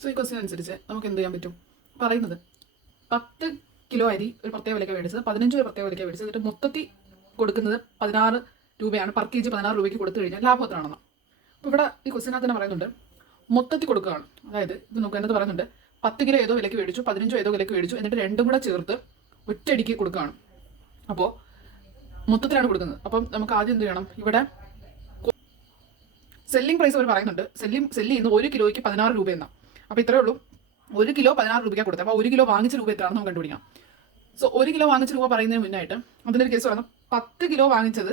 So ഈ question അനുസരിച്ച് നമുക്ക് എന്ത് ചെയ്യാൻ പറ്റും? പറയുന്നത് 10 കിലോ അരി ഒരു പ്രത്യേക വിലയ്ക്ക് മേടിച്ചത് 15 ഒരു പ്രത്യേക വിലയ്ക്ക് മേടിച്ചത്, എന്നിട്ട് മൊത്തത്തിൽ കൊടുക്കുന്നത് 16 രൂപയാണ്. പെർ കെ ജി 16 രൂപയ്ക്ക് കൊടുത്തു കഴിഞ്ഞാൽ ലാഭം എത്രയാണെന്ന്. അപ്പോൾ ഇവിടെ ഈ ക്വസ്റ്റ്യനകത്ത് തന്നെ പറയുന്നുണ്ട് മൊത്തത്തിൽ കൊടുക്കുകയാണ്. അതായത് ഇത് നോക്കുക, എന്നത് പറയുന്നുണ്ട് 10 കിലോ ഏതോ വിലയ്ക്ക് മേടിച്ചു, 15 ഏതോ വിലയ്ക്ക് മേടിച്ചു, എന്നിട്ട് രണ്ടും കൂടെ ചേർത്ത് ഒറ്റയടിക്ക് കൊടുക്കുകയാണ്. അപ്പോൾ മൊത്തത്തിലാണ് കൊടുക്കുന്നത്. അപ്പം നമുക്ക് ആദ്യം എന്ത് ചെയ്യണം? ഇവിടെ സെല്ലിംഗ് പ്രൈസ് അവർ പറയുന്നുണ്ട്, സെല്ല് ചെയ്യുന്ന 1 കിലോയ്ക്ക് 16 രൂപ എന്നാണ്. അപ്പോൾ ഇത്രയേ ഉള്ളൂ, 1 കിലോ 16 രൂപയ്ക്കാണ് കൊടുത്തത്. അപ്പോൾ 1 കിലോ വാങ്ങിച്ച രൂപ എത്രയാണെന്ന് നമുക്ക് കണ്ടുപിടിക്കാം. സോ 1 കിലോ വാങ്ങിച്ച രൂപ പറയുന്നതിന് മുന്നായിട്ട് അതിനൊരു കേസ് പറയുന്നത് 10 കിലോ വാങ്ങിച്ചത്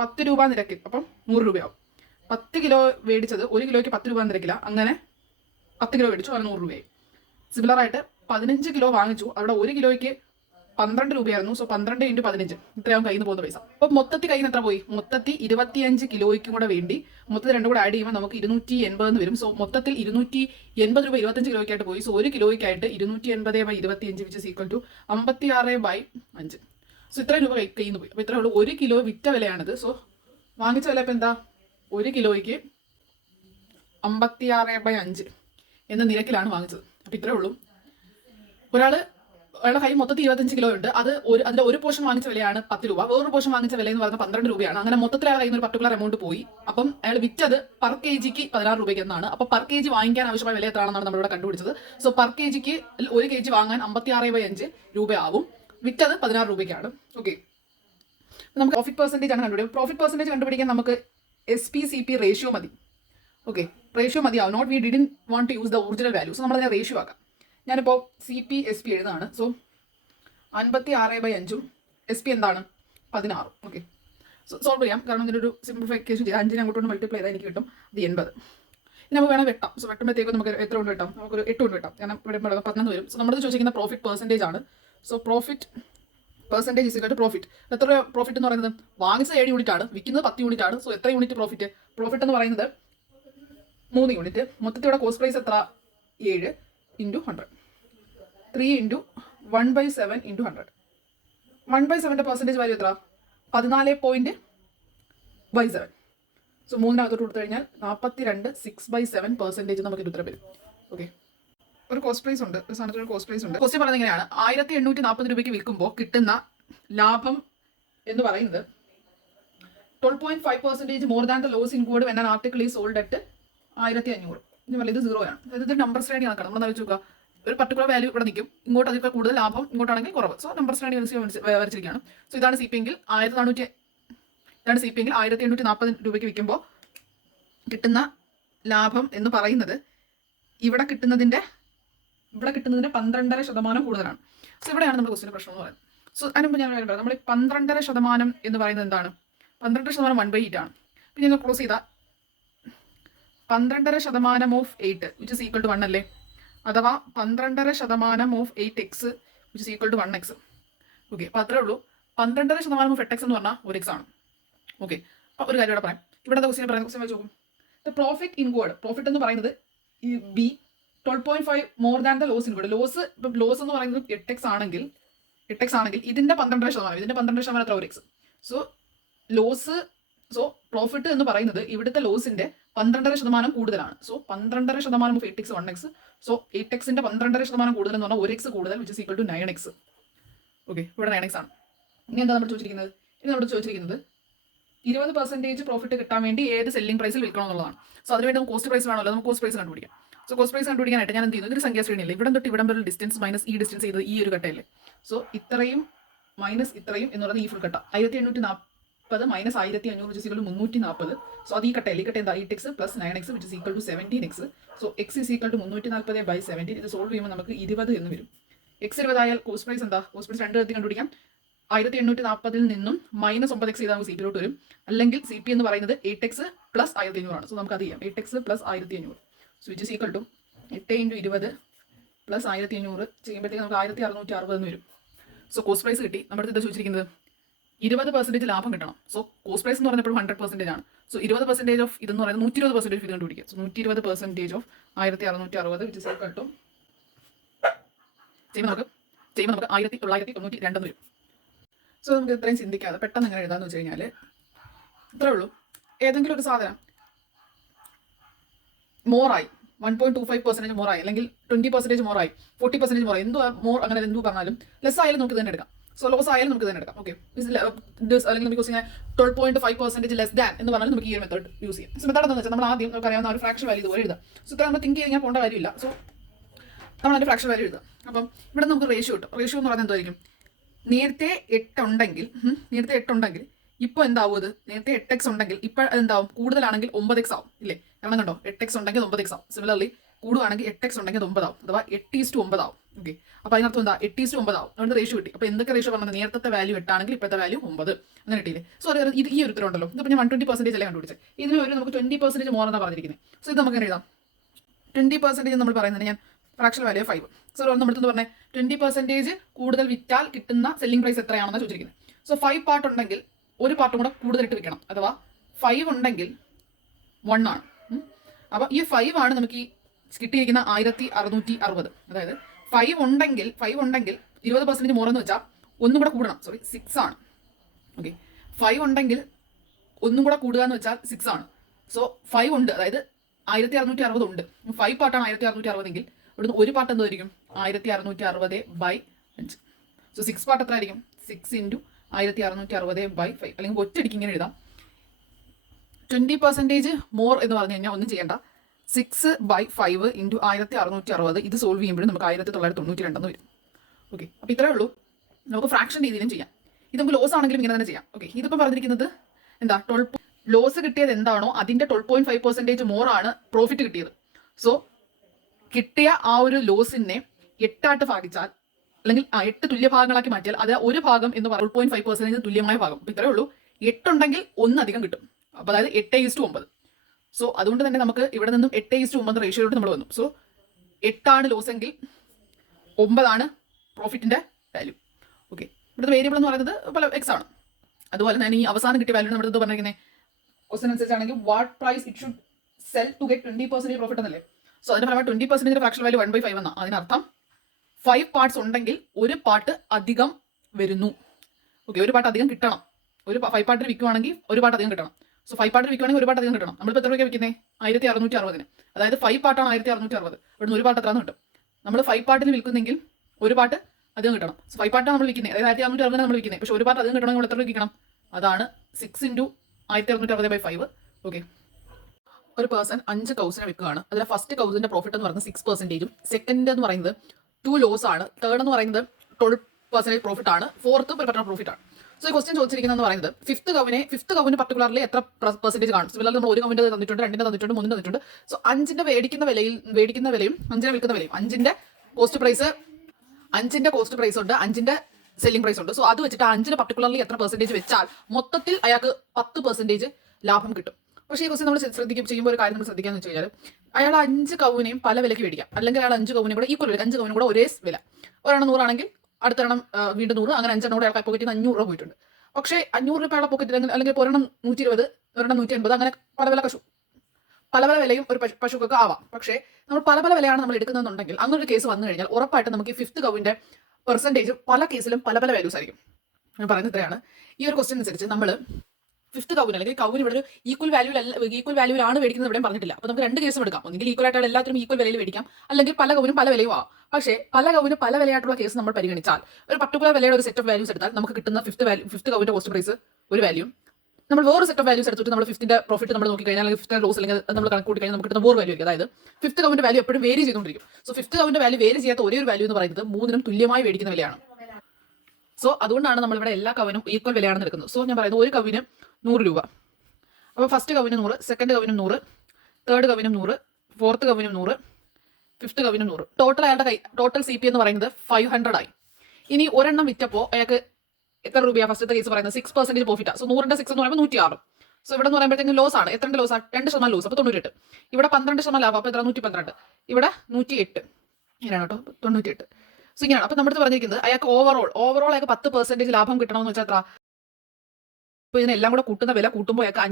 10 രൂപ നിരക്കിൽ, അപ്പം 100 രൂപയാവും. 10 കിലോ മേടിച്ചത് 1 കിലോയ്ക്ക് 10 രൂപ നിരക്കില്ല, അങ്ങനെ 10 കിലോ മേടിച്ചു, അത് 100 രൂപയായി. സിമിലറായിട്ട് 15 കിലോ വാങ്ങിച്ചു, അവിടെ 1 കിലോയ്ക്ക് 12 രൂപയായിരുന്നു. സോ 12 × 15 ഇത്രയാവും കയ്യിൽ നിന്ന് പോകുന്ന പൈസ. അപ്പോൾ മൊത്തത്തിൽ കയ്യിൽ നിന്ന് എത്ര പോയി? മൊത്തത്തിൽ 25 കിലോയ്ക്കും കൂടെ വേണ്ടി മൊത്തത്തിൽ രണ്ടും കൂടെ ആഡ് ചെയ്യുമ്പോൾ നമുക്ക് 280 എന്ന് വരും. സോ മൊത്തത്തിൽ 280 രൂപ 25 കിലോയ്ക്കായിട്ട് പോയി. സോ 1 കിലോയ്ക്കായിട്ട് 280/25 which is equal to 56/5. So ഇത്രയും രൂപ കയ്യിൽ നിന്ന് പോയി. അപ്പോൾ ഇത്രയേ ഉള്ളൂ, 1 കിലോ വിറ്റ വിലയാണിത്. സോ വാങ്ങിച്ച വില ഇപ്പം എന്താ? 1 കിലോയ്ക്ക് 56/5 എന്ന നിരക്കിലാണ് വാങ്ങിച്ചത്. അപ്പോൾ ഇത്രയേ ഉള്ളൂ. ഒരാളുടെ കൈ മൊത്തത്തിൽ 25 കിലോ ഉണ്ട്. അതിന്റെ ഒരു പോർഷൻ വാങ്ങിച്ച വിലയാണ് 10 രൂപ, വേറൊരു പോർഷൻ വാങ്ങിച്ച വില എന്ന് പറയുന്നത് 12 രൂപയാണ്. അങ്ങനെ മൊത്തത്തിൽ അയാൾ കയ്യിൽ നിന്ന് ഒരു പർട്ടിക്കുലർ എമൗണ്ട് പോയി. അപ്പം അയാൾ വിറ്റത് പെർ കെ ജിക്ക് 16 രൂപയ്ക്ക് എന്നാണ്. അപ്പോൾ പെർ കെ ജി വാങ്ങിക്കാൻ ആവശ്യമായ വില എത്രയാണെന്നാണ് നമ്മളിവിടെ കണ്ടുപിടിച്ചത്. സോ പെർ കെ ജിക്ക് 1 kg വാങ്ങാൻ 56/5 രൂപയാവും. വിറ്റത് 16 രൂപയ്ക്കാണ്. ഓക്കെ, നമുക്ക് പ്രോഫിറ്റ് പെർസെൻറ്റേജ് ആണ് കണ്ടുപിടിക്കുക. പ്രോഫിറ്റ് പെർസെൻറ്റേജ് കണ്ടുപിടിക്കാൻ നമുക്ക് SPCP റേഷ്യോ മതി. ഓക്കെ, റേഷ്യോ മതിയാവും. Not we didn't want to use the original value. So നമ്മളതിനെ റേഷ്യോ ആക്കാം. ഞാനിപ്പോൾ CP/SP എഴുതാണ്. സോ 56/5 SP എന്താണ്? 16. ഓക്കെ, സോൾവ് ചെയ്യാം. കാരണം ഇതിനൊരു സിംപ്ലിഫിക്കേഷൻ ചെയ്യാം. 5 അങ്ങോട്ട് മൾട്ടിപ്ലൈ ചെയ്താൽ എനിക്ക് കിട്ടും അത് 80. ഇനി നമുക്ക് വേണം വെട്ടാം. സോ വെട്ടുമ്പോഴത്തേക്കും നമുക്ക് എത്ര കൊണ്ട് വെട്ടാം? നമുക്കൊരു 8 കൊണ്ട് വെട്ടാം. കാരണം ഇവിടെ 11 വരും. സോ നമ്മൾ ചോദിക്കുന്ന പ്രോഫിറ്റ് പെർസെൻറ്റേജ് ആണ്. So profit percentage is equal to profit. എത്ര പ്രോഫിറ്റ് എന്ന് പറയുന്നത്? വാങ്ങിച്ച 7 യൂണിറ്റ് ആണ്, വിൽക്കുന്നത് 10 യൂണിറ്റ് ആണ്. സോ എത്ര യൂണിറ്റ് പ്രോഫിറ്റ്? പ്രോഫിറ്റ് എന്ന് പറയുന്നത് 3 യൂണിറ്റ്. മൊത്തത്തിൽ ഇവിടെ കോസ്റ്റ് പ്രൈസ് എത്ര? 7 × 100. 3 × 1/7 × 100. 1/7 പെർസെൻറ്റേജ് വാല്യൂ എത്ര? 14.7. സോ 3-നകത്തോട്ട് കൊടുത്തു കഴിഞ്ഞാൽ 42 6/7 പെർസെൻറ്റേജ് നമുക്ക് ഉത്തരം വരും. ഓക്കെ, ഒരു കോസ്റ്റ് പ്രൈസ് ഉണ്ട്, ഒരു സാധനത്തിന് ഒരു കോസ്റ്റ് പ്രൈസ് ഉണ്ട്. ക്വസ്റ്റ്യൻ പറയുന്നത് ഇങ്ങനെയാണ്: 1840 രൂപയ്ക്ക് വിൽക്കുമ്പോൾ കിട്ടുന്ന ലാഭം എന്ന് പറയുന്നത് 12.5% more than the loss include when an article is sold at 1500. ഇത് 0 ആണ്. അതായത് നമ്പർ ശ്രേണി കണക്കാണ്. നമ്മൾ ആലോചിച്ച് നോക്കുക, ഒരു പർട്ടിക്കുലർ വാല്യൂ ഇവിടെ നിൽക്കും, ഇങ്ങോട്ട് അതിൽ കൂടുതൽ ലാഭം, ഇങ്ങോട്ടാണെങ്കിൽ കുറവ്. സോ നമ്പർ ശ്രേണി വരച്ചിരിക്കുകയാണ്. സോ ഇതാണ് CP എങ്കിൽ 1840 രൂപയ്ക്ക് വിൽക്കുമ്പോൾ കിട്ടുന്ന ലാഭം എന്ന് പറയുന്നത് ഇവിടെ കിട്ടുന്നതിൻ്റെ 12.5% കൂടുതലാണ്. സോ ഇവിടെയാണ് നമ്മുടെ ക്വസ്റ്റിൻ്റെ പ്രശ്നം എന്ന് പറയുന്നത്. സോ അതിനുമ്പോൾ ഞാൻ പറയാം, നമ്മൾ 12% എന്ന് പറയുന്നത് എന്താണ്? 12% 1/8 ആണ്. പിന്നെ നിങ്ങൾ ക്ലോസ് ചെയ്താൽ 12% of 8 which is equal to 1 അല്ലേ? അഥവാ 12% of 8x which is equal to 1x. Okay, അപ്പോൾ അത്രേ ഉള്ളൂ. 12% ഓഫ് 8x എന്ന് പറഞ്ഞാൽ 1x ആണ്. ഓക്കെ, അപ്പോൾ ഒരു കാര്യം ഇവിടെ പറയാം. ഇവിടെ ക്വസ്റ്റ്യൻ വെച്ച് നോക്കും. ദ പ്രോഫിറ്റ് ഇൻവേർഡ്, പ്രോഫിറ്റ് എന്ന് പറയുന്നത് ഈ B 12.5 more than the loss inward. Loss എന്ന് പറയുന്നത് 8x ആണെങ്കിൽ ഇതിന്റെ 12%, ഇതിന്റെ 12% എത്ര? 1x. സോ പ്രോഫിറ്റ് എന്ന് പറയുന്നത് ഇവിടുത്തെ ലോസിന്റെ 12% കൂടുതലാണ്. So 12% of 8x 1x. So 8xന്റെ 12% കൂടുതൽ എന്ന് പറഞ്ഞാൽ 1x കൂടുതൽ which is equal to 9x. Okay, ഇവിടെ 9x ആണ്. ഇനി എന്താ നമ്മൾ ചോദിച്ചിരിക്കുന്നത്? 20% പ്രോഫിറ്റ് കിട്ടാൻ വേണ്ടി ഏത് സെല്ലിംഗ് പ്രൈസിൽ വിൽക്കണം എന്നുള്ളതാണ്. സോ അതിനുവേണ്ടി നമുക്ക് കോസ്റ്റ് പ്രൈസ് വേണമല്ലോ, നമുക്ക് കോസ്റ്റ് പ്രൈസ് കണ്ടുപിടിക്കാം. സോ കോസ്റ്റ് പ്രൈസ് കണ്ടുപിടിക്കാനായിട്ട് ഞാൻ എന്ത് ചെയ്യുന്നു? ഇതൊരു സംഖ്യാശ്രേണിയല്ലേ, ഇവിടെ തൊട്ട് ഇവിടം വരെ ഡിസ്റ്റൻസ് മൈനസ് ഈ ഡിസ്റ്റൻസ് ചെയ്തത് ഈ ഒരു കട്ടയല്ലേ. സോ ഇത്രയും മൈനസ് ഇത്രയും എന്ന് പറയുന്നത് ഈ ഫുൾ കട്ട. 1840 minus 1500 which is equal to 340. So അത് ഈ കട്ടയല്ലേ, ഈ കട്ട എന്താ? 8x plus 9x which is equal to 17x. So x is equal to 340/17. ഇത് സോൾവ് ചെയ്യുമ്പോൾ നമുക്ക് 20 എന്ന് വരും. x 20 ആയാൽ കോസ്റ്റ് പ്രൈസ് എന്താ? കോസ്റ്റ് പ്രൈസ് 2 തരത്തിൽ കണ്ടുപിടിക്കാം. 1840 നിന്നും -9x ചെയ്താൽ നമുക്ക് CP വരും. അല്ലെങ്കിൽ CP എന്ന് പറയുന്നത് 8x പ്ലസ് 1500 ആണ്. സോ നമുക്ക് അത് ചെയ്യാം. 8x plus 1500 so which is equal to 8 × 20 plus 1500 ചെയ്യുമ്പോഴത്തേക്ക് നമുക്ക് 1660 എന്ന് വരും. സോ കോസ്റ്റ് പ്രൈസ് കിട്ടി. നമ്മുടെ അടുത്ത് ചോദിച്ചിരിക്കുന്നത് 20% ലാഭം കിട്ടണം. സോ കോസ്റ്റ് പ്രൈസ് എന്ന് പറഞ്ഞപ്പോൾ 100% ആണ്. സോ 20% ഓഫ് ഇതെന്ന് പറയുന്നത് 120% ഇത് കണ്ടുപിടിക്കുക. So 120% of 1660 which is equal to ചെയ്യുമ്പോൾ നമുക്ക് 1992 വരും. സോ നമുക്ക് ഇത്രയും ചിന്തിക്കാതെ പെട്ടെന്ന് എങ്ങനെ എഴുതാമെന്ന് വെച്ച് കഴിഞ്ഞാൽ ഇത്രേ ഉള്ളൂ. ഏതെങ്കിലും ഒരു സാധനം മോറായി 1.25% മോറായി, അല്ലെങ്കിൽ 20% മോറായി, 40% മോറായി, എന്തോ മോർ അങ്ങനെ എന്തു പറഞ്ഞാലും ലെസ് ആയാലും നമുക്ക് തന്നെ എടുക്കാം. സോ ലോസ് ആയാലും നമുക്ക് തന്നെ എടുക്കാം. ഓക്കെ, അല്ലെങ്കിൽ നമുക്ക് ഇങ്ങനെ 12.5% ലെസ് ദാൻ എന്ന് പറഞ്ഞാൽ നമുക്ക് ഈ ഒരു മെത്തേഡ് യൂസ് ചെയ്യാം. സോ മെത്തേഡ് എന്താണെന്ന് വെച്ചാൽ നമ്മൾ ആദ്യം നമുക്ക് അറിയാവുന്ന ഒരു ഫ്രാക്ഷൻ വാല്യൂ ഇതുപോലെ എഴുതാം. സോ ഇത്ര നമ്മൾ തിങ്ക് ചെയ്യാൻ പോകേണ്ട കാര്യമില്ല. സോ നമ്മൾ അതിന്റെ ഫ്രാക്ഷൻ വാല്യൂ എഴുതാം. അപ്പം ഇവിടെ നമുക്ക് റേഷ്യോ കിട്ടും. റേഷ്യോ എന്ന് പറഞ്ഞാൽ എന്തായിരിക്കും? നേരത്തെ 8 ഉണ്ടെങ്കിൽ ഇപ്പോൾ എന്താവും? അത് നേരത്തെ 8x ഉണ്ടെങ്കിൽ ഇപ്പോൾ എന്താവും? കൂടുതലാണെങ്കിൽ 9x ആവും ഇല്ലേ? കാരണം കണ്ടോ, 8x ഉണ്ടെങ്കിൽ 9x ആവും. സിമിലർലി കൂടുവാണെങ്കിൽ 8x ഉണ്ടെങ്കിൽ 9 ആവും, അഥവാ 8:9 ആവും. ഓക്കെ, അപ്പോൾ അതിനർത്ഥം എന്താ? 8:9 ആവും. അതുകൊണ്ട് റേഷ്യോ കിട്ടി. അപ്പോൾ എന്തൊക്കെ റേഷ്യോ പറഞ്ഞത്? നേരത്തെ വാല്യൂ 8 ആണെങ്കിൽ ഇപ്പോഴത്തെ വാല്യൂ 9 അങ്ങനെ കിട്ടിയില്ലേ? സോ ഇത് ഈ ഒരു ഉത്തരം ഉണ്ടല്ലോ, ഇതിപ്പോൾ ഞാൻ 120% അല്ലേ കണ്ടുപിടിച്ചത്. ഇതിന് ഒരു നമുക്ക് 20% മോർ എന്നാണ് പറഞ്ഞിരിക്കുന്നത്. സോ ഇത് നമുക്ക് എഴുതാം. 20% നമ്മൾ പറയുന്നത് ഞാൻ ഫ്രാക്ഷൻ വാല്യൂ 5. സോ നമ്മളെന്ന് പറഞ്ഞാൽ 20% കൂടുതൽ വിറ്റാൽ കിട്ടുന്ന സെല്ലിംഗ് പ്രൈസ് എത്രയാണെന്ന് ചോദിച്ചിരിക്കുന്നത്. സോ 5 പാർട്ട് ഉണ്ടെങ്കിൽ ഒരു പാർട്ടും കൂടെ കൂടുതലിട്ട് വിൽക്കണം, അഥവാ 5 ഉണ്ടെങ്കിൽ 1 ആണ്. അപ്പോൾ ഈ 5 ആണ് നമുക്ക് ഈ കിട്ടിയിരിക്കുന്ന 1660. അതായത് 5 ഉണ്ടെങ്കിൽ 20% മോറെന്ന് വെച്ചാൽ ഒന്നും കൂടെ കൂടണം. 6 ആണ്. ഓക്കെ, 5 ഉണ്ടെങ്കിൽ ഒന്നും കൂടെ കൂടുക എന്ന് വെച്ചാൽ 6 ആണ്. സോ 5 ഉണ്ട്, അതായത് 1660 ഉണ്ട്. 5 പാർട്ടാണ് 1660 എങ്കിൽ ഇവിടുന്ന് ഒരു പാർട്ട് എന്തായിരിക്കും? 1660/5. സോ 6 പാർട്ട് എത്ര ആയിരിക്കും? 6 × 1660/5. അല്ലെങ്കിൽ ഒറ്റയടിക്ക് ഇങ്ങനെ എഴുതാം. 20% മോർ എന്ന് പറഞ്ഞു കഴിഞ്ഞാൽ ഒന്നും ചെയ്യേണ്ട. 6/5 × 1660 ഇത് സോൾവ് ചെയ്യുമ്പോഴും നമുക്ക് 1992 വരും. ഓക്കെ, അപ്പോൾ ഇത്രയേ ഉള്ളൂ. നമുക്ക് ഫ്രാക്ഷൻ രീതിയിലും ചെയ്യാം. ഇത് നമുക്ക് ലോസ് ആണെങ്കിലും ഇങ്ങനെ തന്നെ ചെയ്യാം. ഓക്കെ, ഇതിപ്പോൾ പറഞ്ഞിരിക്കുന്നത് എന്താ? ലോസ് കിട്ടിയത് എന്താണോ അതിൻ്റെ 12.5% മോർ ആണ് പ്രോഫിറ്റ് കിട്ടിയത്. സോ കിട്ടിയ ആ ഒരു ലോസിനെ 8 ഭാഗിച്ചാൽ, അല്ലെങ്കിൽ 8 തുല്യ ഭാഗങ്ങളാക്കി മാറ്റിയാൽ അത് ഒരു ഭാഗം എന്ന് പറയുന്നത് 12.5% തുല്യമായ ഭാഗം. അപ്പോൾ ഇത്രയേ ഉള്ളൂ. 8 ഉണ്ടെങ്കിൽ 1 അധികം കിട്ടും. അപ്പോൾ അതായത് 8:9. സോ അതുകൊണ്ട് തന്നെ നമുക്ക് ഇവിടെ നിന്നും 8:9 റേഷ്യോയിലോട്ട് നമ്മൾ വന്നു. സോ 8 ആണ് ലോസ് എങ്കിൽ 9 ആണ് പ്രോഫിറ്റിന്റെ വാല്യൂ. ഓക്കെ, ഇവിടുത്തെ വേരിയബിൾ എന്ന് പറയുന്നത് പല എക്സ് ആണ്. അതുപോലെ തന്നെ ഈ അവസാനം കിട്ടിയ വാല്യൂ നമ്മുടെ പറഞ്ഞിരിക്കുന്നത് ക്വസ്റ്റൻ അനുസരിച്ചാണെങ്കിൽ what price it should sell to get 20% profit എന്നല്ലേ? സോ അതിന്റെ ഫലമായി 20% ഫ്രാക്ഷൻ വാല്യൂ 1/5 എന്നാണ്. അതിനർത്ഥം 5 പാർട്സ് ഉണ്ടെങ്കിൽ ഒരു പാർട്ട് അധികം വരുന്നു. ഓക്കെ, ഒരു പാർട്ട് അധികം കിട്ടണം. ഒരു 5 പാർട്ടിന് വിൽക്കുവാണെങ്കിൽ ഒരു പാർട്ട് അധികം കിട്ടണം. സോ 5 പാർട്ടിന് വിൽക്കുവാണെങ്കിൽ ഒരു പാർട്ട് അധികം കിട്ടണം. നമ്മളിപ്പോൾ എത്ര രൂപയ്ക്ക് വിൽക്കുന്നത്? 1660. അതായത് 5 പാർട്ടാണ് 1660. ഇവിടുന്ന് ഒരു പാർട്ട് എത്രയാണ് കിട്ടും? നമ്മൾ 5 പാർട്ടിന് വിൽക്കുന്നെങ്കിൽ ഒരു പാർട്ട് അധികം കിട്ടണം. സോ 5 പാർട്ടാണ് നമ്മൾ വിൽക്കുന്നത്, അതായത് 1660 നമ്മൾ വിൽക്കുന്നത്. പക്ഷേ ഒരു പാർട്ട് അധികം കിട്ടണമെങ്കിൽ നമ്മൾ എത്ര രൂപ വിൽക്കണം? അതാണ് 6 × 1660/5. ഓക്കെ, ഒരു പേഴ്സൺ 5 കൗസിനെ വിൽക്കുകയാണ്. അതിൽ ഫസ്റ്റ് കൗസിന്റെ പ്രോഫിറ്റ് എന്ന് പറയുന്നത് 6%, സെക്കൻഡ് എന്ന് പറയുന്നത് 2 ലോസ് ആണ്, തേർഡ് എന്ന് പറയുന്നത് 12% പ്രോഫിറ്റ് ആണ്, ഫോർത്ത് ഒരു പറ്റർ പ്രോഫിറ്റ് ആണ്. സോ ഈ ക്വസ്റ്റ്യൻ ചോദിച്ചിരിക്കുന്നത് പറയുന്നത് ഫിഫ്ത്ത് കവിന് പർട്ടിക്കുലർലി എത്ര പെർസെന്റേജ് കാണും? സിമിലർ നമ്മൾ ഒരു കവിന്റെ തന്നിട്ടുണ്ട്, 2ന്റെ തന്നിട്ടുണ്ട്, 3ന്റെ തന്നിട്ടുണ്ട്. സോ 5ന്റെ മേടിക്കുന്ന വിലയും 5ന്റെ വിൽക്കുന്ന വിലയും 5ന്റെ കോസ്റ്റ് പ്രൈസ് ഉണ്ട്, 5ന്റെ സെല്ലിംഗ് പ്രൈസ് ഉണ്ട്. സോ അത് വെച്ചിട്ട് 5ന് പർട്ടിക്കുലർലി എത്ര പെർസെന്റേജ് വെച്ചാൽ മൊത്തത്തിൽ അയാൾക്ക് 10% ലാഭം കിട്ടും. പക്ഷേ ഈ ക്വസ്റ്റ്യൻ നമ്മൾ ചെയ്യുമ്പോൾ ഒരു കാര്യം നമ്മൾ ശ്രദ്ധിക്കാന്ന് വെച്ച് കഴിഞ്ഞാൽ അയാൾ 5 കവുനെയും പല വിലയ്ക്ക് മേടിക്കാം, അല്ലെങ്കിൽ അയാൾ 5 കവുനും കൂടെ ഈക്വൽ വില, 5 കവുനും കൂടെ ഒരേ വില. ഒരെണ്ണം 100 ആണെങ്കിൽ അടുത്തെണ്ണം വീണ്ടും 100, അങ്ങനെ 5 കൂടെ അയാൾക്ക് പോക്കറ്റിൽ 500 രൂപ പോയിട്ടുണ്ട്. പക്ഷേ 500 രൂപ അയാളുടെ പോക്കറ്റിൽ, അല്ലെങ്കിൽ ഒരെണ്ണം 120, ഒരെണ്ണം 180, അങ്ങനെ പല വിലയും ഒരു പശുക്കൊക്കെ ആവാം. പക്ഷേ നമ്മൾ പല വിലയാണ് നമ്മൾ എടുക്കുന്നതെന്നുണ്ടെങ്കിൽ അങ്ങനെ ഒരു കേസ് വന്നു കഴിഞ്ഞാൽ ഉറപ്പായിട്ട് നമുക്ക് ഈ 5th കവിന്റെ പെർസെന്റേജ് പല കേസിലും പല വാല്യൂസ് ആയിരിക്കും. ഞാൻ പറയുന്നത് ഇത്രയാണ്. ഈ ഒരു ക്വസ്റ്റ്യൻ അനുസരിച്ച് നമ്മൾ 5th കവിന്, അല്ലെങ്കിൽ കവിന് ഇവിടെ ഒരു ഈക്വൽ വാല്യൂലാണ് മേടിക്കുന്നത് ഇവിടെ പറഞ്ഞിട്ടില്ല. അപ്പോൾ നമുക്ക് 2 കേസും എടുക്കാം. ഒന്നുകിൽ ഈക്വൽ ആയിട്ടുള്ള എല്ലാത്തിനും ഈക്വൽ വിലയിൽ മേടിക്കാം, അല്ലെങ്കിൽ പല കവിനും പല വിലയും ആവാം. പക്ഷേ പല കവിന് പല വിലയായിട്ടുള്ള കേസ് നമ്മൾ പരിഗണിച്ചാൽ ഒരു പർട്ടിക്കുലർ വിലയുടെ ഒരു സെറ്റ് ഓഫ് വാല്യൂസ് എടുത്താൽ നമുക്ക് കിട്ടുന്ന 5th കവിന്റെ കോസ്റ്റ് പ്രൈസ് ഒരു വാല്യൂ, നമ്മൾ വേറെ സെറ്റ് ഓഫ് വാല്യൂസ് എടുത്തിട്ട് നമ്മൾ 5ന്റെ പ്രോഫിറ്റ് നമ്മൾ നോക്കി കഴിഞ്ഞാൽ, അല്ലെങ്കിൽ 5ന്റെ ലോസ് അല്ലെങ്കിൽ നമ്മൾ കണക്കൂട്ടി കഴിഞ്ഞാൽ നമുക്ക് കിട്ടുന്ന വേറെ വാല്യൂ. അതായത് 5th കവിന്റെ വാല്യൂ എപ്പോഴും വേരി ചെയ്തുകൊണ്ടിരിക്കും. സോ 5th കവിന്റെ വാല്യൂ വേരി ചെയ്യാത്ത ഒരേ ഒരു വാല്യൂ എന്ന് പറയുന്നത് 3നും തുല്യമായി മേടിക്കുന്ന വിലയാണ്. സോ അതുകൊണ്ടാണ് നമ്മളിവിടെ എല്ലാ കവിനും ഈക്വൽ വിലയാണെന്ന് എടുക്കുന്നത്. സോ ഞാൻ പറയുന്നത് ഒരു കവിന് 100 രൂപ. അപ്പോൾ ഫസ്റ്റ് കവിന് 100, സെക്കൻഡ് കവിനും 100, തേർഡ് കവിനും 100, ഫോർത്ത് കവിനും 100, 5th കവിനും 100. ടോട്ടൽ അയാളുടെ ടോട്ടൽ CP എന്ന് പറയുന്നത് 500 ആയി. ഇനി ഒരെണ്ണം വിറ്റപ്പോൾ അയാൾക്ക് എത്ര രൂപയാണ്? ഫസ്റ്റത്തെ കേസ് പറയുന്നത് 6% പ്രോഫിറ്റ്. സോ 100ന്റെ 6 എന്ന് പറയുമ്പോൾ 106. സോ ഇവിടെ എന്ന് പറയുമ്പോഴത്തേക്കും ലോസ് ആണ്. എത്ര ലോസ് ആണ്? 2% ലോസ്, അപ്പോൾ 98. ഇവിടെ 12% ലാഭം, അപ്പോൾ എത്ര? 112. ഇവിടെ 108. ഇങ്ങനെയാണ് കേട്ടോ, 98. സോ ഇങ്ങനെയാണ്. അപ്പോൾ നമ്മുടെ പറഞ്ഞിരിക്കുന്നത് അയാൾക്ക് ഓവറോൾ അയാൾക്ക് 10% ലാഭം കിട്ടണമെന്ന് വെച്ചാൽ എത്ര? ഇപ്പോൾ ഇതിനെല്ലാം കൂടെ കൂട്ടുന്ന വില കൂട്ടുമ്പോൾ അയാൾക്ക്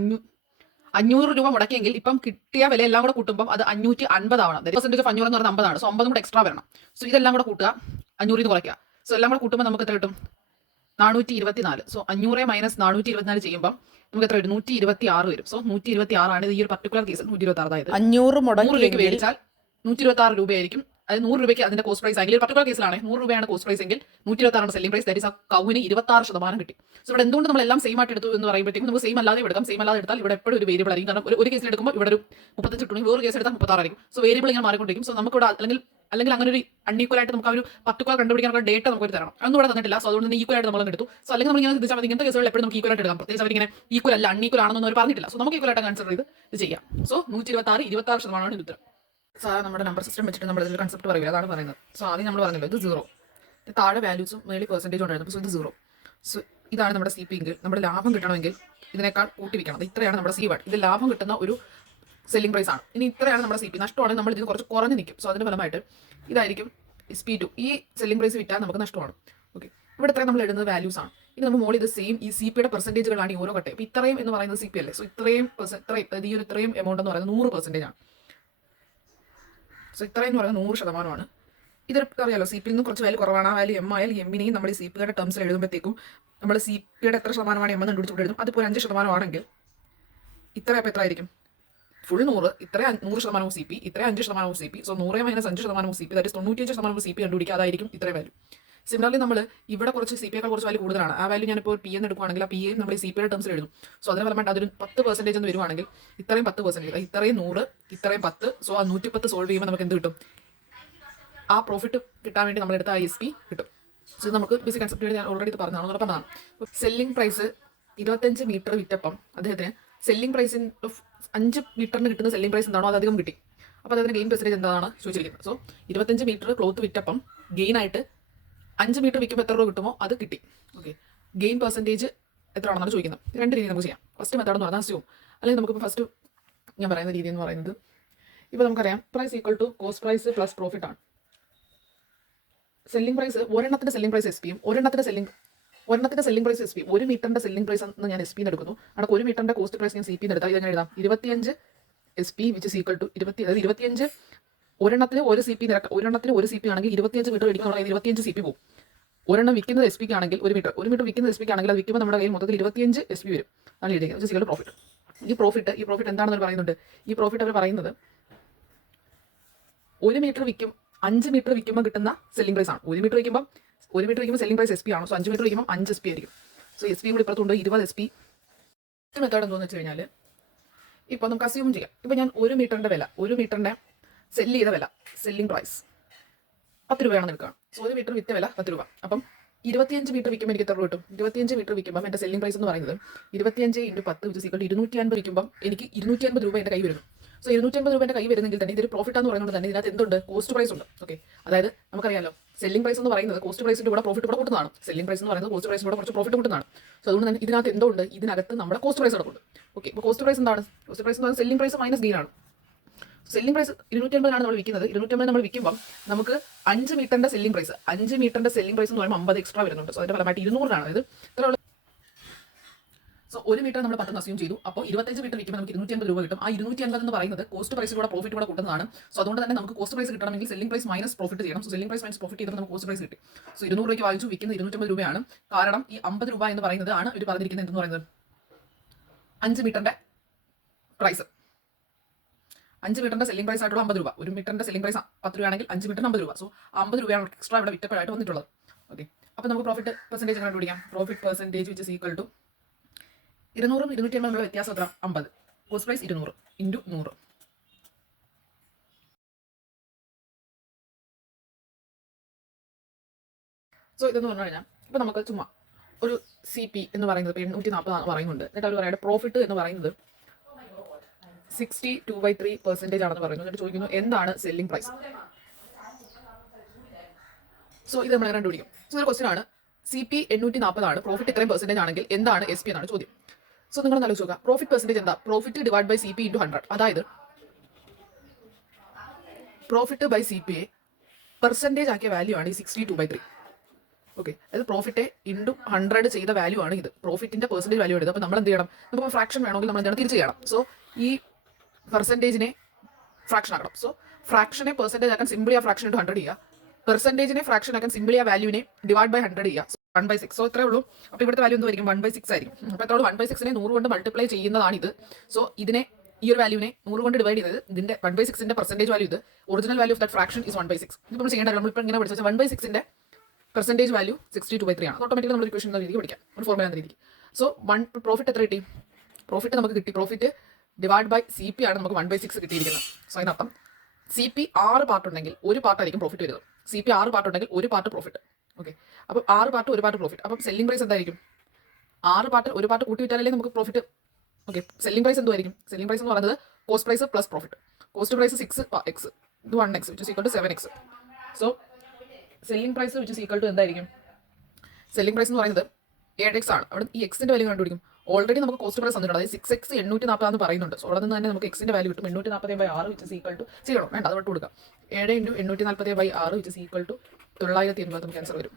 500 രൂപ മുടക്കിയെങ്കിൽ ഇപ്പം കിട്ടിയ വില എല്ലാം കൂടെ കൂട്ടുമ്പോൾ അത് 550 ആവണം. പെർസെന്റേജ് ഓഫ് 500 എന്ന് പറഞ്ഞാൽ 50 ആണ്. സോ 50 കൂടെ എക്സ്ട്രാ വരണം. സോ ഇതെല്ലാം കൂടെ കൂട്ടുക, 500 കുറയ്ക്കുക. സോ എല്ലാം കൂടെ കൂട്ടുമ്പോൾ നമുക്ക് എത്ര കിട്ടും? 424. സോ 500 മൈനസ് 424 ചെയ്യുമ്പോൾ നമുക്ക് എത്ര വരും? 126 വരും. സോ 126 ഈ ഒരു പർട്ടിക്കുലർ കേസിൽ 126. അതായത് 500 മുടങ്ങിലേക്ക് മേടിച്ചാൽ 126 രൂപയായിരിക്കും. അത് 100 രൂപയ്ക്ക് അതിന്റെ കോസ്റ്റ് പ്രൈസ് ആണെങ്കിൽ പർട്ടിക്കുലർ കേസിലാണ് 100 രൂപയാണ് കോസ്റ്റ് പ്രൈസ് എങ്കിൽ 126 സെല്ലിംഗ് പ്രൈസ്. ദാറ്റ് ഈസ് ആ കൗവിന് 26% കിട്ടി. സോ ഇവിടെ എന്തുകൊണ്ട് നമ്മൾ എല്ലാം സെയിം ആയിട്ട് എടുത്തു എന്ന് പറയുമ്പോഴത്തേക്കും നമുക്ക് സെയിം അല്ലാതെ എടുക്കാം. സെയിം അല്ലാതെ എടുത്താൽ ഇവിടെ എപ്പോഴും ഒരു വേരിയബിൾ ആയിരിക്കും. കാരണം ഒരു കേസിൽ എടുക്കുമ്പോൾ ഇവിടെ ഒരു 35 കിട്ടുമെങ്കിൽ വേറെ കേസ് എടുത്താൽ 36 ആയിരിക്കും. സോ വേരിയബിൾ ഇങ്ങനെ മാറിക്കൊണ്ടിരിക്കും. സോ നമുക്ക് ഇവിടെ അല്ലെങ്കിൽ അങ്ങനെ ഒരു അൺഈക്വൽ ആയിട്ട് നമുക്ക് ആ ഒരു പർട്ടിക്കുലർ കണ്ടുപിടിക്കാനുള്ള ഡേറ്റ നമുക്ക് തരണം. അതൊന്നും ഇവിടെ തന്നിട്ടില്ല. സോ അതുകൊണ്ട് ഈക്വൽ ആയിട്ട് നമ്മൾ എടുത്തു. സോ അല്ലെങ്കിൽ നമ്മൾ ഇങ്ങനെ ചിന്തിച്ചാൽ മതി, ഇങ്ങനത്തെ കേസുകൾ എപ്പോഴും നമുക്ക് ഈക്വൽ ആയിട്ട് എടുക്കാം. പ്രത്യേകിച്ച് അവരിങ്ങനെ ഈക്വൽ അല്ല അൺഈക്വൽ ആണെന്നൊന്നും അവർ പറഞ്ഞിട്ടില്ല. സോ നമുക്ക് ഈക്വൽ ആയിട്ട് കൺസിഡർ ചെയ്ത് ഇത് ചെയ്യാം. സോ 126 ഇത് ഉത്തരം. സാധാരണ നമ്മുടെ നമ്പർ സിസ്റ്റം വെച്ചിട്ട് നമ്മൾ ഇതിൽ കൺസെപ്റ്റ് പറയില്ല, അതാണ് പറയുന്നത്. സോ ആദ്യം നമ്മൾ പറഞ്ഞല്ലോ ഇത് 0, താഴെ വാല്യൂസും മേളിൽ പെർസെൻറ്റേജ് ഉണ്ടായിരുന്നു. സോ ഇത് 0. സോ ഇതാണ് നമ്മുടെ CP എങ്കിൽ നമ്മുടെ ലാഭം കിട്ടണമെങ്കിൽ ഇതിനേക്കാൾ കൂട്ടി വെക്കണം. ഇത്രയാണ് നമ്മുടെ CP. ഇത് ലാഭം കിട്ടുന്ന ഒരു സെല്ലിംഗ് പ്രൈസ് ആണ്. ഇനി ഇത്രയാണ് നമ്മുടെ CP. നഷ്ടമാണെങ്കിൽ നമ്മൾ ഇതിന് കുറച്ച് കുറഞ്ഞ് നിൽക്കും. സോ അതിന്റെ ഫലമായിട്ട് ഇതായിരിക്കും SP2. ഈ സെല്ലിംഗ് പ്രൈസ് വിറ്റാൽ നമുക്ക് നഷ്ടമാണ്. ഓക്കെ, ഇവിടെ ഇത്രയും നമ്മൾ എഴുതുന്നത് വാല്യൂസ് ആണ്. ഇനി നമ്മൾ മോളിൽ ഇത് സെയിം ഈ CPയുടെ പെർസെൻറ്റേജുകളാണ് ഈ ഓരോ കട്ടയും. അപ്പോൾ ഇത്രയും എന്ന് പറയുന്നത് CP അല്ലേ. സോ ഇത്രയും ഈ ഒരു ഇത്രയും എമൗണ്ട് എന്ന് പറയുന്നത് 100% ആണ്. സോ ഇത്രയും എന്ന് പറയുന്നത് 100%. ഇതൊക്കെ അറിയാലോ, CP നിന്ന് കുറച്ച് വാല്യൂ കുറവാണ്. ആ വാല്യൂ M ആയാലും M-നെയും നമ്മൾ ഈ CPയുടെ ടേംസിൽ എഴുതുമ്പോഴത്തേക്കും നമ്മൾ CPയുടെ എത്ര ശതമാനമാണ് M എന്ന് കണ്ടുപിടിച്ചിട്ട് എഴുതും. അതിപ്പോൾ 5% ആണെങ്കിൽ ഇത്ര അപ്പോൾ എത്ര ആയിരിക്കും? ഫുൾ 100, ഇത്ര 100% CP, ഇത്ര 5% CP. So 100 minus 5% CP, that is 95% CP കണ്ടുപിടിക്കുക. അതായിരിക്കും ഇത്ര വാല്യൂ. സിമിലർലി നമ്മൾ ഇവിടെ കുറച്ച് CPയേക്കാൾ കുറച്ച് വാല്യൂ കൂടുതലാണ്. ആ വാല്യൂ ഞാനിപ്പോൾ P എന്ന് എടുക്കുകയാണെങ്കിൽ ആ P നമ്മൾ ഈ CPയുടെ ടേംസിൽ എഴുതും. സോ അതിന് ഫലമായിട്ട് അതൊരു 10% എന്ന് വരുവാണെങ്കിൽ ഇത്രയും 10%, ഇത്രയും 100, ഇത്രയും 10. സോ ആ 110 സോൾവ് ചെയ്യുമ്പോൾ നമുക്ക് എന്ത് കിട്ടും? ആ പ്രോഫിറ്റ് കിട്ടാൻ വേണ്ടി നമ്മളെടുത്ത SP കിട്ടും. സോ നമുക്ക് ബേസിക് കൺസെപ്റ്റ് ഞാൻ ഓൾറെഡി ഇത് പറഞ്ഞതാണ്. സെല്ലിംഗ് പ്രൈസ് 25 മീറ്റർ വിറ്റപ്പം അദ്ദേഹത്തിന് സെല്ലിംഗ് പ്രൈസിന് 5 മീറ്ററിന് കിട്ടുന്ന സെല്ലിംഗ് പ്രൈസ് എന്താണോ അത് അധികം കിട്ടി. അപ്പോൾ അതിന് ഗെയിൻ പെർസെൻറ്റേജ് എന്താണ് ചോദിച്ചിരിക്കുന്നത്. സോ 25 മീറ്റർ ക്ലോത്ത് വിറ്റപ്പം ഗെയിൻ ആയിട്ട് 5 മീറ്റർ വിൽക്കുമ്പോൾ എത്ര രൂപ കിട്ടുമോ അത് കിട്ടി. ഓക്കെ, ഗെയിൻ പെർസെൻറ്റേജ് എത്ര ആണെന്നാണ് ചോദിക്കുന്നത്. രണ്ട് രീതി നമുക്ക് ചെയ്യാം. ഫസ്റ്റ് മെത്തേഡ് എന്ന് പറഞ്ഞാൽ അസ്യൂം, അല്ലെങ്കിൽ നമുക്കിപ്പോൾ ഫസ്റ്റ് ഞാൻ പറയുന്ന രീതി എന്ന് പറയുന്നത് ഇപ്പോൾ നമുക്കറിയാം price equal to cost price plus profit ആണ്. സെല്ലിംഗ് പ്രൈസ് ഒരെണ്ണത്തിന്റെ സെല്ലിംഗ് പ്രൈസ് SP-യും ഒരെണ്ണത്തിന്റെ സെല്ലിംഗ് പ്രൈസ് SP, 1 മീറ്ററിന്റെ സെല്ലിംഗ് പ്രൈസ് എന്ന് ഞാൻ SP എടുക്കുന്നു. അവിടെ 1 മീറ്ററിന്റെ കോസ്റ്റ് പ്രൈസ് ഞാൻ CP എടുത്താൽ ഇതെങ്ങനെ എഴുതാം? 25 SP which is equal to 20, അതായത് 25 ഒരെണ്ണത്തിന് ഒരു CP ആണെങ്കിൽ 25 മീറ്റർ മേടിക്കുന്ന 25 CP പോകും. ഒരെണ്ണം വിൽക്കുന്നത് SP ആണെങ്കിൽ 1 മീറ്റർ വിൽക്കുന്നത് SP ആണെങ്കിൽ അത് വിൽക്കുമ്പോൾ നമ്മുടെ കയ്യിൽ മൊത്തത്തിൽ 25 SP വരും. അതാണ് എഴുതിയത്. Which equal profit. ഈ പ്രോഫിറ്റ് എന്താണെന്ന് പറയുന്നുണ്ട്. ഈ പ്രോഫിറ്റ് അവർ പറയുന്നത് 1 മീറ്റർ വിൽക്കും 5 മീറ്റർ വിൽക്കുമ്പോൾ കിട്ടുന്ന സെല്ലിംഗ് പ്രൈസ് ആണ്. 1 മീറ്റർ വിൽക്കുമ്പോൾ സെല്ലിംഗ് പ്രൈസ് SP ആണ്. സോ 5 മീറ്റർ വിൽക്കുമ്പോൾ 5 SP ആയിരിക്കും. സോ SP കൂടി ഇപ്പുറത്തുണ്ട് 20 SP. മെത്തേഡ് എന്താണെന്ന് വെച്ച് കഴിഞ്ഞാൽ ഇപ്പോൾ നമുക്ക് അസ്യൂം ചെയ്യാം. ഇപ്പോൾ ഞാൻ 1 മീറ്ററിന്റെ വില, 1 മീറ്ററിന്റെ സെല്ല് ചെയ്ത വില, സെല്ലിംഗ് പ്രൈസ് 10 രൂപയാണെന്ന് എടുക്കുക. സോ 1 മീറ്റർ വിറ്റ വില 10 രൂപ. അപ്പം 25 മീറ്റർ വിൽക്കുമ്പോൾ എനിക്ക് എത്ര രൂപ കിട്ടും? 25 മീറ്റർ വിൽക്കുമ്പോൾ എൻ്റെ സെല്ലിംഗ് പ്രൈസ് എന്ന് പറയുന്നത് 25 × 10 വിച്ച് ഈക്വൽ ടു 250 വിൽക്കുമ്പോൾ എനിക്ക് 250 രൂപ എൻ്റെ കൈ വരുന്നു. സോ 250 രൂപ എൻ്റെ കൈ വരുന്നെങ്കിൽ തന്നെ ഇതൊരു പ്രോഫിറ്റ് എന്ന് പറയുന്നത് തന്നെ ഇതിനകത്ത് എന്തുണ്ട്? കോസ്റ്റ് പ്രൈസ് ഉണ്ട്. ഓക്കെ, അതായത് നമുക്കറിയാലോ സെല്ലിംഗ് പ്രൈസ് എന്ന് പറയുന്നത് കോസ്റ്റ് പ്രൈസിന്റെ കൂടെ പ്രോഫിറ്റ് കൂടെ കൂട്ടുന്നതാണ്. സെല്ലിംഗ് പ്രൈസ് എന്ന് പറയുന്നത് കോസ്റ്റ് പ്രൈസിന്റെ കൂടെ കുറച്ച് പ്രോഫിറ്റ് കൂട്ടുന്നതാണ്. സോ അതുകൊണ്ട് തന്നെ ഇതിനകത്ത് എന്തുണ്ട്? ഇതിനകത്ത് നമ്മുടെ കോസ്റ്റ് പ്രൈസ് കിടപ്പുണ്ട്. ഓക്കെ, ഇപ്പോൾ കോസ്റ്റ് പ്രൈസ് എന്താണ്? കോസ്റ്റ് പ്രൈസ് എന്ന് പറയുന്നത് സെല്ലിംഗ് പ്രൈസ് മൈനസ് ഗെയിൻ ആണ്. സെല്ലിംഗ് പ്രൈസ് 250 ആണ് നമ്മൾ വിൽക്കുന്നത്. 250 നമ്മൾ വിൽക്കുമ്പോൾ നമുക്ക് 5 മീറ്ററിന്റെ സെല്ലിംഗ് പ്രൈസ് എന്ന് പറയുമ്പോൾ 50 എക്സ്ട്രാ വരുന്നുണ്ട്. സോ അതിന്റെ ഫലമായിട്ട് 200 ആണ്. അതായത് ഇത്ര. സോ 1 മീറ്റർ നമ്മൾ 10 അസ്യൂം ചെയ്തു. അപ്പോൾ 25 മീറ്റർ വിൽക്കുമ്പോൾ നമുക്ക് 250 രൂപ കിട്ടും. ആ 250 എന്ന് പറയുന്നത് കോസ്റ്റ് പ്രൈസിലൂടെ പ്രോഫിറ്റ് കൂടെ കൂട്ടുന്നതാണ്. സോ അതുകൊണ്ട് തന്നെ നമുക്ക് കോസ്റ്റ് പ്രൈസ് കിട്ടണമെങ്കിൽ സെല്ലിംഗ് പ്രൈസ് മൈനസ് പ്രോഫിറ്റ് ചെയ്യണം. So selling price minus profit ചെയ്തപ്പോൾ നമുക്ക് കോസ്റ്റ് പ്രൈസ് കിട്ടി. സോ 200 രൂപയ്ക്ക് വാങ്ങിച്ചു, വിൽക്കുന്നത് 250 രൂപയാണ്. കാരണം ഈ 50 രൂപ എന്ന് പറയുന്നത് ആണ് ഇവർ പറഞ്ഞിരിക്കുന്നത് എന്തെന്ന് പറയുന്നത് 5 മീറ്ററിന്റെ പ്രൈസ്. 5 മീറ്ററിന്റെ സെല്ലിംഗ് പ്രൈസ് ആയിട്ടുള്ള 50 രൂപ. 1 മീറ്ററിന്റെ സെല്ലിംഗ് പ്രൈസ് 10 രൂപയാണെങ്കിൽ 5 മീറ്ററിന് 50 രൂപ. സോ 50 രൂപയാണ് എക്സ്ട്രാ ഇവിടെ വിറ്റപ്പോഴായിട്ട് വന്നിട്ടുള്ളത്. ഓക്കെ, അപ്പോൾ നമുക്ക് പ്രോഫിറ്റ് പെർസെൻറ്റേജ് കണ്ടുപിടിക്കാം. Profit percentage which is equal to 200 250 തമ്മിലുള്ള വ്യത്യാസം എത്ര? 50. Cost price 200 × 100. സോ ഇതെന്ന് പറഞ്ഞു കഴിഞ്ഞാൽ ഇപ്പോൾ നമുക്ക് ചുമ്മാ ഒരു CP എന്ന് പറയുന്നത് 840 പറയുന്നുണ്ട്. എന്നിട്ട് അവർ പറയുന്നത് പ്രോഫിറ്റ് എന്ന് പറയുന്നത് 62/3% ആണെന്ന് പറയുന്നു. എന്നിട്ട് ചോദിക്കുന്നു എന്താണ് സെല്ലിംഗ് പ്രൈസ്. സോ ഇത് നമ്മൾ കണ്ടുപിടിക്കും. സോ ഒരു ക്വസ്റ്റ്യൻ ആണ്. CP 840 ആണ്, പ്രോഫിറ്റ് ഇത്രയും പെർസെൻറ്റേജ് ആണെങ്കിൽ എന്താണ് SP എന്നാണ് ചോദ്യം. സോ നിങ്ങൾ ആലോചിച്ച് നോക്കുക, പ്രോഫിറ്റ് പെർസെൻറ്റേജ് എന്താ? Profit divide by CP × 100. അതായത് പ്രോഫിറ്റ് ബൈ CPയെ പെർസെൻറ്റേജ് ആക്കിയ വാല്യൂ ആണ് ഈ 62/3. ഓക്കെ, അതായത് പ്രോഫിറ്റ് ഇൻറ്റു 100 ചെയ്ത വാല്യൂ ആണ് ഇത്. പ്രോഫിറ്റിന്റെ പെർസെൻറ്റേജ് വാല്യൂ എടുത്ത് അപ്പോൾ നമ്മൾ എന്ത് ചെയ്യണം? നമുക്ക് ഫ്രാക്ഷൻ വേണമെങ്കിൽ നമ്മൾ എന്താണ് തിരിച്ച് ചെയ്യണം. സോ ഈ പെർസെൻറ്റേജിനെ ഫ്രാക്ഷൻ ആക്കണം. സോ ഫ്രാക്ഷനെ പെർസെൻറ്റേജ് ആക്കാൻ സിമ്പിളി ആ ഫ്രാക്ഷൻ ഇൻറ്റു 100 ചെയ്യുക. പെർസെൻറ്റേജിനെ ഫ്രാക്ഷൻ ആക്കാൻ സിമ്പിളി ആ വാല്യൂവിനെ ഡിവൈഡ് ബൈ 100 ചെയ്യുക. 1/6. സോ ഇത്രേ ഉള്ളൂ. അപ്പോൾ ഇവിടുത്തെ വാല്യൂ എന്തായിരിക്കും? 1/6 ആയിരിക്കും. അപ്പോൾ എത്ര ഉള്ളൂ? 1/6നെ 100 കൊണ്ട് മൾട്ടിപ്ലൈ ചെയ്യുന്നതാണിത്. സോ ഇതിനെ ഈ ഒരു വാല്യൂവിനെ 100 കൊണ്ട് ഡിവൈഡ് ചെയ്തത് ഇതിന്റെ 1/6ന്റെ പെർസെന്റേജ് വാല്യൂ ഇത്. Original value of that fraction is 1/6. ഇത് നമ്മൾ ചെയ്യേണ്ട നമ്മളിപ്പോൾ ഇങ്ങനെ പഠിച്ചാൽ 1/6ന്റെ പെർസെന്റേജ് വാല്യൂ 62/3 ആണ്. ഓട്ടോമാറ്റിക്കലി നമ്മൾ ഇക്വേഷൻ എന്ന രീതിക്ക് പഠിക്കാം, ഒരു ഫോർമുല എന്ന രീതിക്ക്. സോ പ്രോഫിറ്റ് എത്ര കിട്ടി? പ്രോഫിറ്റ് നമുക്ക് കിട്ടി, പ്രോഫിറ്റ് ഡിവൈഡ് ബൈ CP ആണ് നമുക്ക് 1/6 കിട്ടിയിരിക്കുന്നത്. സോ അതിനർത്ഥം CP 6 പാർട്ട് ഉണ്ടെങ്കിൽ ഒരു പാർട്ടായിരിക്കും പ്രോഫിറ്റ് വരുന്നത്. CP 6 പാർട്ട് ഉണ്ടെങ്കിൽ ഒരു പാർട്ട് പ്രോഫിറ്റ്. ഓക്കെ, അപ്പം 6 പാർട്ട് ഒരു പാർട്ട് പ്രോഫിറ്റ്. അപ്പം സെല്ലിംഗ് പ്രൈസ് എന്തായിരിക്കും? 6 പാർട്ട് ഒരു പാർട്ട് കൂട്ടി വിറ്റാലല്ലേ നമുക്ക് പ്രോഫിറ്റ്. ഓക്കെ, സെല്ലിംഗ് പ്രൈസ് എന്തുമായിരിക്കും? സെല്ലിംഗ് പ്രൈസ് എന്ന് പറയുന്നത് cost price plus profit. Cost price 6x, ഇത് 1x, which is equal to 7x. So selling price which is equal to എന്തായിരിക്കും? സെല്ലിംഗ് പ്രൈസ് എന്ന് പറയുന്നത് 7x ആണ്. അവിടെ ഈ എക്സിന്റെ വാല്യൂ കണ്ടുപിടിക്കും. ഓൾറെഡി നമുക്ക് കോസ്റ്റ് പ്രൈസ് തന്നിട്ടുണ്ട്, അതായത് 6x 840 എന്ന് പറയുന്നുണ്ട്. സോ അവിടെ നിന്ന് തന്നെ നമുക്ക് എക്സിന്റെ വാല്യൂ കിട്ടും 840/6 വിച്ച് ഇസ് ഈക്വൽ ടു 0. വേണ്ട, അതോട്ട് കൊടുക്കാം. 7 × 840/6 വിച്ച് ഇസ് ഈക്വൽ ടു 980 നമുക്ക് ആൻസർ വരും.